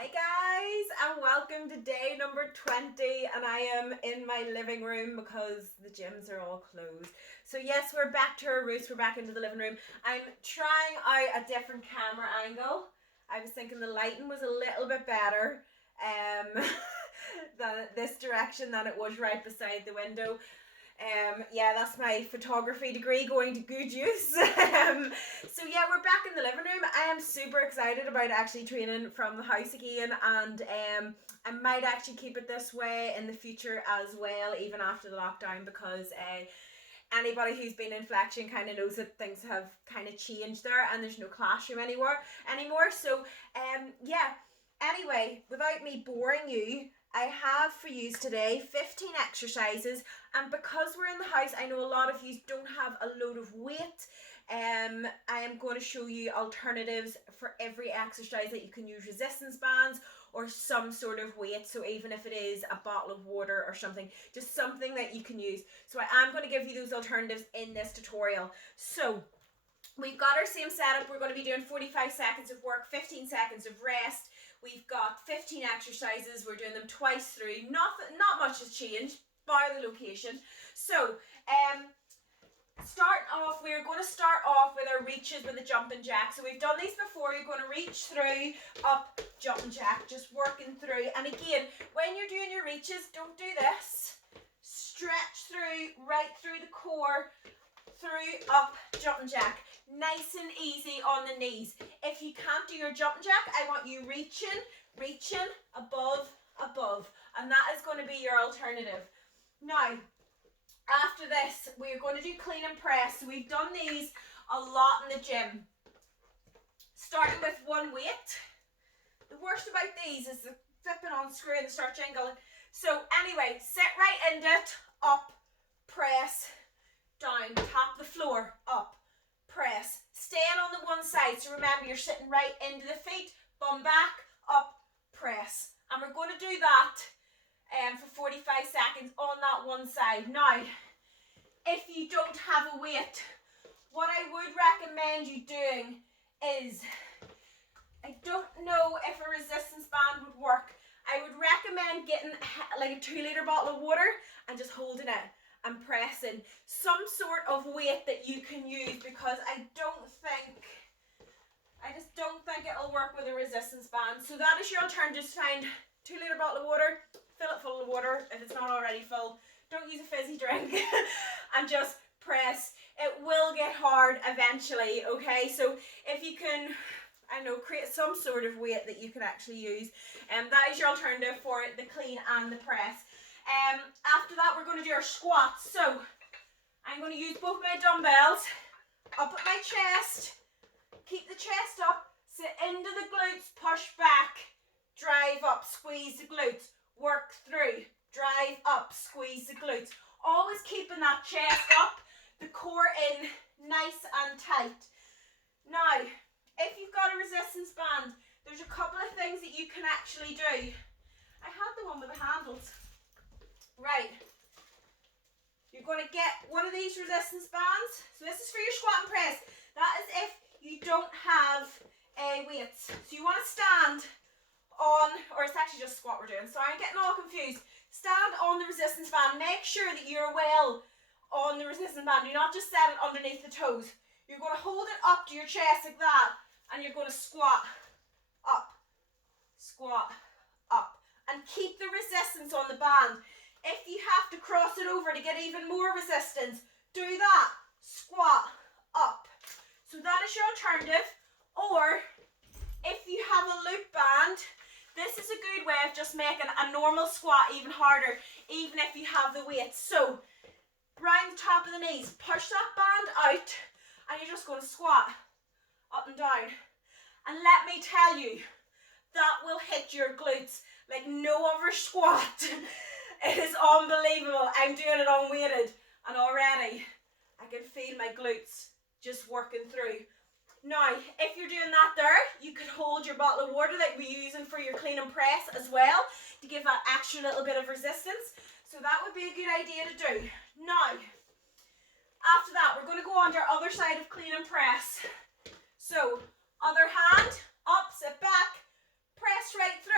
Hi guys, and welcome to day number 20, and I am in my living room because the gyms are all closed. So yes, we're back to our roots, we're back into the living room. I'm trying out a different camera angle. I was thinking the lighting was a little bit better than this direction than it was right beside the window. Yeah, that's my photography degree going to good use. So yeah, we're back in the living room. I am super excited about actually training from the house again, and I might actually keep it this way in the future as well, even after the lockdown, because anybody who's been in flexion kind of knows that things have kind of changed there, and there's no classroom anymore. So yeah. Anyway, without me boring you, I have for you today 15 exercises, and because we're in the house, I know a lot of you don't have a load of weight. I am going to show you alternatives for every exercise that you can use resistance bands or some sort of weight. So even if it is a bottle of water or something, just something that you can use. So I am going to give you those alternatives in this tutorial. So we've got our same setup. We're going to be doing 45 seconds of work, 15 seconds of rest. We've got 15 exercises. We're doing them twice through. Not much has changed, bar the location. So, we're going to start off with our reaches with a jumping jack. So we've done these before. You're going to reach through, up, jumping jack, just working through. And again, when you're doing your reaches, don't do this. Stretch through, right through the core, through, up, jumping jack. Nice and easy on the knees. If you can't do your jumping jack, I want you reaching, above, and that is going to be your alternative. Now, after this, we're going to do clean and press. So we've done these a lot in the gym. Starting with one weight. The worst about these is the flipping on screw and the start jingling. So anyway, sit right into it, up, press, down, tap the floor, up, press, staying on the one side. So remember, you're sitting right into the feet, bum back, up, press. And we're going to do that for 45 seconds on that one side. Now, if you don't have a weight, what I would recommend you doing is, I don't know if a resistance band would work. I would recommend getting like a 2-litre bottle of water and just holding it and pressing some sort of weight that you can use, because I just don't think it'll work with a resistance band. So that is your alternative. Just find 2-litre bottle of water, fill it full of water if it's not already full. Don't use a fizzy drink and just press. It will get hard eventually, okay? So if you can, I know, create some sort of weight that you can actually use, that is your alternative for the clean and the press. After that, we're going to do our squats. So I'm going to use both my dumbbells up at my chest, keep the chest up, sit into the glutes, push back, drive up, squeeze the glutes, work through, drive up, squeeze the glutes. Always keeping that chest up, the core in nice and tight. Now, if you've got a resistance band, there's a couple of things that you can actually do. I had the one with the handles. Right, you're going to get one of these resistance bands. So this is for your squat and press. That is if you don't have weights. So you want to stand on, or it's actually just squat we're doing, so I'm getting all confused. Stand on the resistance band. Make sure that you're well on the resistance band. Do not just set it underneath the toes. You're going to hold it up to your chest like that, and you're going to squat up, and keep the resistance on the band. If you have to cross it over to get even more resistance, do that. Squat up. So that is your alternative. Or if you have a loop band, this is a good way of just making a normal squat even harder, even if you have the weight. So round the top of the knees, push that band out, and you're just going to squat up and down. And let me tell you, that will hit your glutes like no other squat. It is unbelievable. I'm doing it unweighted, and already I can feel my glutes just working through. Now, if you're doing that there, you could hold your bottle of water that we're using for your clean and press as well, to give that extra little bit of resistance. So that would be a good idea to do. Now, after that, we're going to go on to our other side of clean and press. So, other hand, up, sit back, press right through.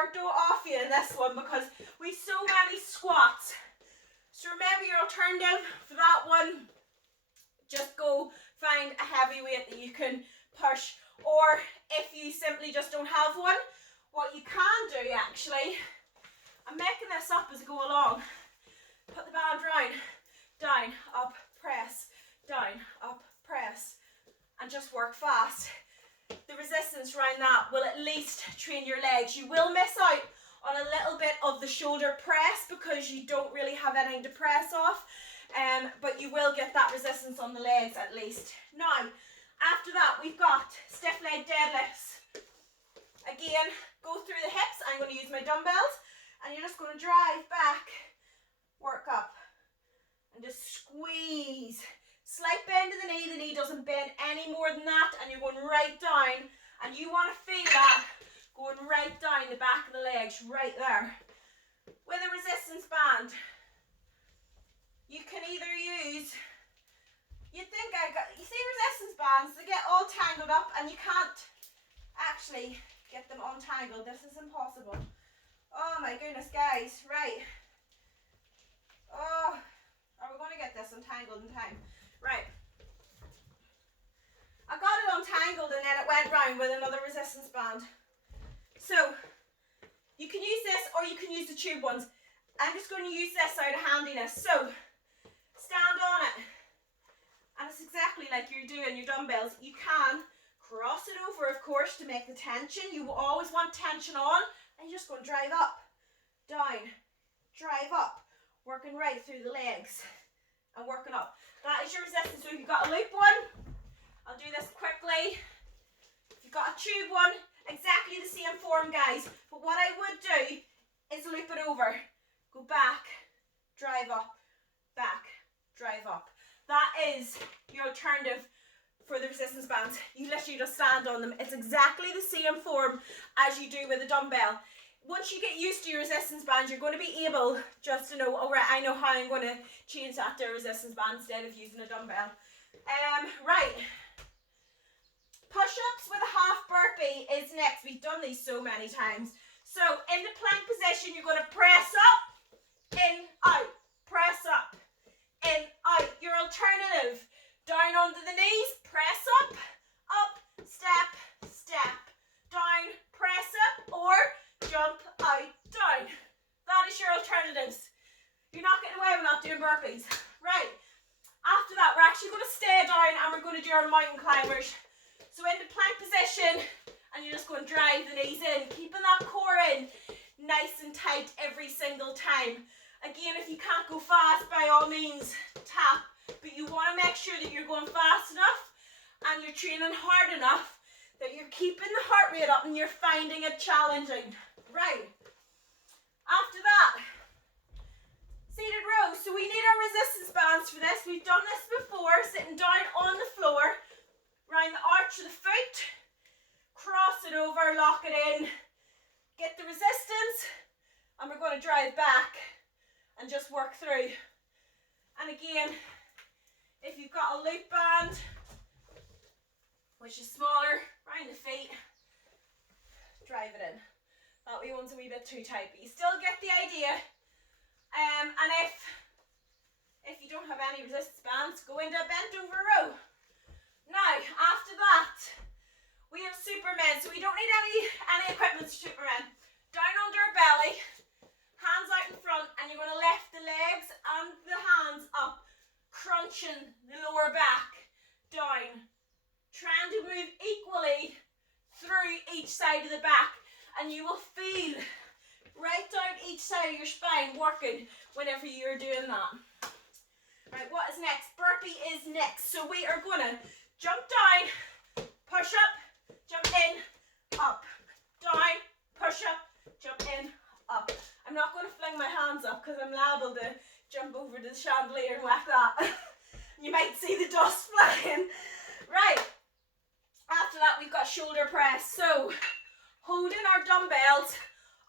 worked off you in this one because we've so many squats. So remember your alternative for that one, just go find a heavy weight that you can push, or if you simply just don't have one, what you can do actually, I'm making this up as I go along, put the band round, down, up, press, down, up, press, and just work fast. The resistance around that will at least train your legs. You will miss out on a little bit of the shoulder press because you don't really have anything to press off, but you will get that resistance on the legs at least. Now, after that, we've got stiff leg deadlifts. Again, go through the hips. I'm going to use my dumbbells, and you're just going to drive back, work up, and just squeeze. Slight bend in the knee doesn't bend any more than that, and you're going right down, and you want to feel that going right down the back of the legs, right there. With a resistance band, you can either use, you see resistance bands, they get all tangled up and you can't actually get them untangled. This is impossible. Oh my goodness, guys, right. Oh, are we going to get this untangled in time? Right. I got it untangled and then it went round with another resistance band. So, you can use this or you can use the tube ones. I'm just going to use this out of handiness. So, stand on it. And it's exactly like you're doing your dumbbells. You can cross it over, of course, to make the tension. You will always want tension on. And you're just going to drive up, down, drive up. Working right through the legs. And working up. That is your resistance. So if you've got a loop one, I'll do this quickly. If you've got a tube one, exactly the same form, guys. But what I would do is loop it over. Go back, drive up, back, drive up. That is your alternative for the resistance bands. You literally just stand on them. It's exactly the same form as you do with a dumbbell. Once you get used to your resistance bands, you're going to be able just to know, all right, I know how I'm going to change that to a resistance band instead of using a dumbbell. Right. Push-ups with a half burpee is next. We've done these so many times. So in the plank position, you're going to press up, in, out, press up, in, out. Your alternative, down onto the knees, press up, step, step, down, press up, or jump out, down. That is your alternatives. You're not getting away with not doing burpees. Right. After that, we're actually going to stay down and we're going to do our mountain climbers. So in the plank position, and you're just going to drive the knees in, keeping that core in nice and tight every single time. Again, if you can't go fast, by all means, tap. But you want to make sure that you're going fast enough and you're training hard enough that you're keeping the heart rate up and you're finding it challenging. Right. After that, seated row. So we need our resistance bands for this. We've done this before, sitting down on the floor, round the arch of the foot, cross it over, lock it in, get the resistance, and we're going to drive back and just work through. And again, if you've got a loop band, which is smaller, round the feet, drive it in. That wee one's a wee bit too tight, but you still get the idea. And if you don't have any resistance bands, go into a bent over row. Now, after that, we have Superman. So we don't need any equipment for Superman. Down under our belly, hands out in front, and you're going to lift the legs and the hands up, crunching the lower back down, trying to move equally through each side of the back, and you will feel right down each side of your spine working whenever you're doing that. Right, what is next? Burpee is next. So we are going to jump down, push up, jump in, up, down, push up, jump in, up. I'm not going to fling my hands up because I'm liable to jump over the chandelier and whack that. You might see the dust flying. Right. After that, we've got shoulder press. So, holding our dumbbells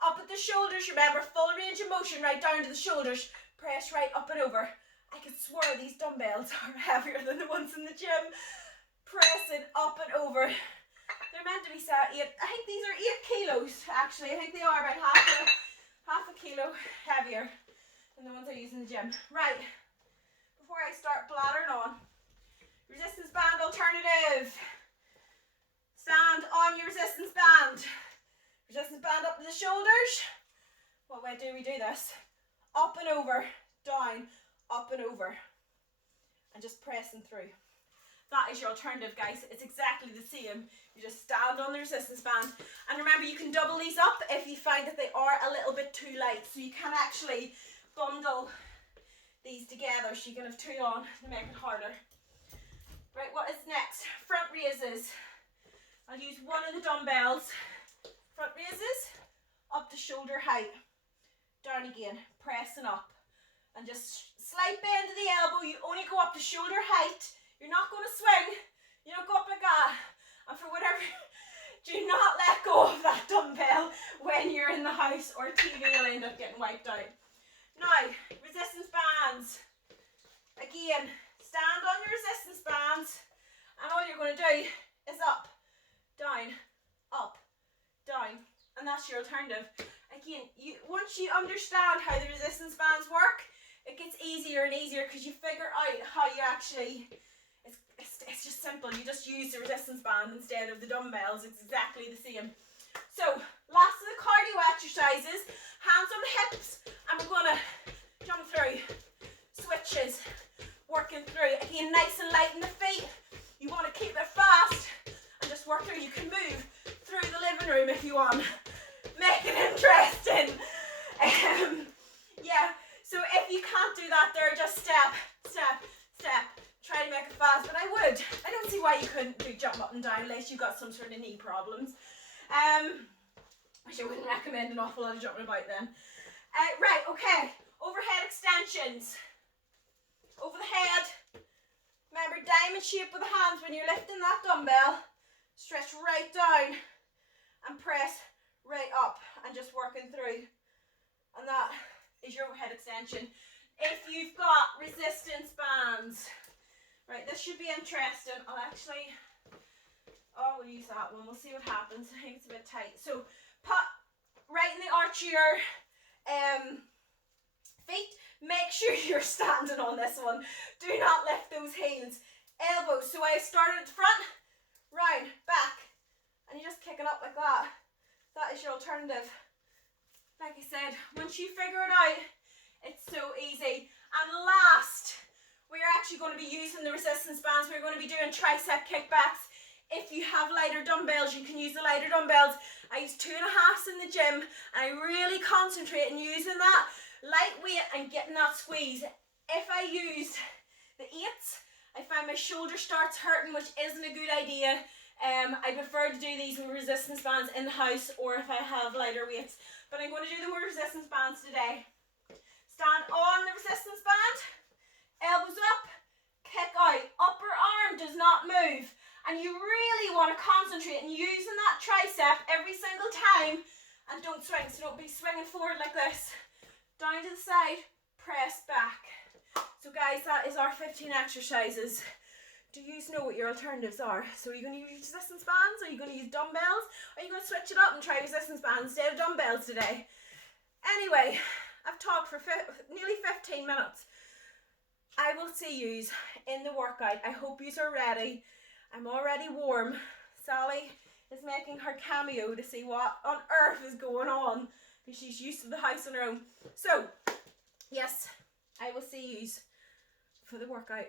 up at the shoulders. Remember, full range of motion right down to the shoulders. Press right up and over. I could swear these dumbbells are heavier than the ones in the gym. Press it up and over. They're they're meant to be set 8. I think these are 8 kilos actually. I think they are about half a kilo heavier than the ones I use in the gym. Right, before I start blathering on, resistance band alternative. Stand on your resistance band. Resistance band up to the shoulders. What way do we do this? Up and over, down, up and over, and just pressing through. That is your alternative, guys. It's exactly the same. You just stand on the resistance band, and remember, you can double these up if you find that they are a little bit too light, so you can actually bundle these together so you can have 2 on to make it harder. Right, what is next? Front raises. I'll use one of the dumbbells. Front raises up to shoulder height, down again, pressing up, and just slight bend to the elbow. You only go up to shoulder height. You're not going to swing. You don't go up like that. And for whatever, do not let go of that dumbbell when you're in the house, or TV will end up getting wiped out. Now, resistance bands. Again, stand on your resistance bands, and all you're going to do is up, down, and that's your alternative. Again, once you understand how the resistance bands work, it gets easier and easier because you figure out how you actually, it's just simple. You just use the resistance band instead of the dumbbells. It's exactly the same. So, last of the cardio exercises, hands on the hips, and we're going to jump through, switches, working through. Again, nice and light in the feet. You want to keep it fast and just work through. You can move through the living room if you want. Make it interesting. Yeah, so if you can't do that there, just step, step, step. Try to make it fast, but I don't see why you couldn't do jump up and down unless you've got some sort of knee problems. Which I wouldn't recommend an awful lot of jumping about then. Right, okay, overhead extensions. Over the head. Remember, diamond shape with the hands when you're lifting that dumbbell. Stretch right down and press right up and just working through. And that is your overhead extension. If you've got resistance bands, right, this should be interesting. We'll use that one. We'll see what happens. I think it's a bit tight. So put right in the arch of your feet. Make sure you're standing on this one. Do not lift those heels. Elbows. So I start at the front, round, back, and you're just kicking up like that. That is your alternative. Like I said, once you figure it out, it's so easy. And last, we're actually going to be using the resistance bands. We're going to be doing tricep kickbacks. If you have lighter dumbbells, you can use the lighter dumbbells. I use 2.5s in the gym, and I really concentrate on using that lightweight and getting that squeeze. If I used the 8s, I find my shoulder starts hurting, which isn't a good idea. I prefer to do these with resistance bands in the house, or if I have lighter weights. But I'm going to do them with resistance bands today. Stand on the resistance band, elbows up, kick out. Upper arm does not move. And you really want to concentrate on using that tricep every single time. And don't swing, so don't be swinging forward like this. Down to the side, press back. So guys, that is our 15 exercises. Do you know what your alternatives are? So are you going to use resistance bands? Are you going to use dumbbells? Are you going to switch it up and try resistance bands instead of dumbbells today? Anyway, I've talked for nearly 15 minutes. I will see you in the workout. I hope you are ready. I'm already warm. Sally is making her cameo to see what on earth is going on, because she's used to the house on her own. So, yes, I will see you for the workout.